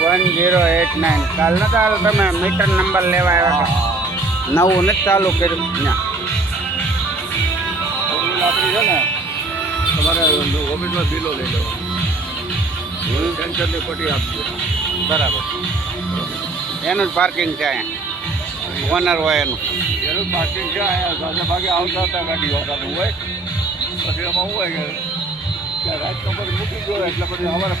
1089 કાલ ન ચાલુ તમે મીટર નંબર લેવા આવ્યા હા હતા નવું નથી ચાલુ કર્યું ના આપણી છે ને તમારે ઓફિસમાં બિલો લઈ લેવા ટેન્શનની પટ્ટી આપજો બરાબર એનું જ પાર્કિંગ છે અહીંયા ઓનર હોય એનું એનું પાર્કિંગ છે અહીંયા સાથે ભાગે આવતા હતા ગાડી હોવાનું હોય પછી એમાં શું હોય કે રાત નંબર મૂકી ગયો એટલે પછી અમારે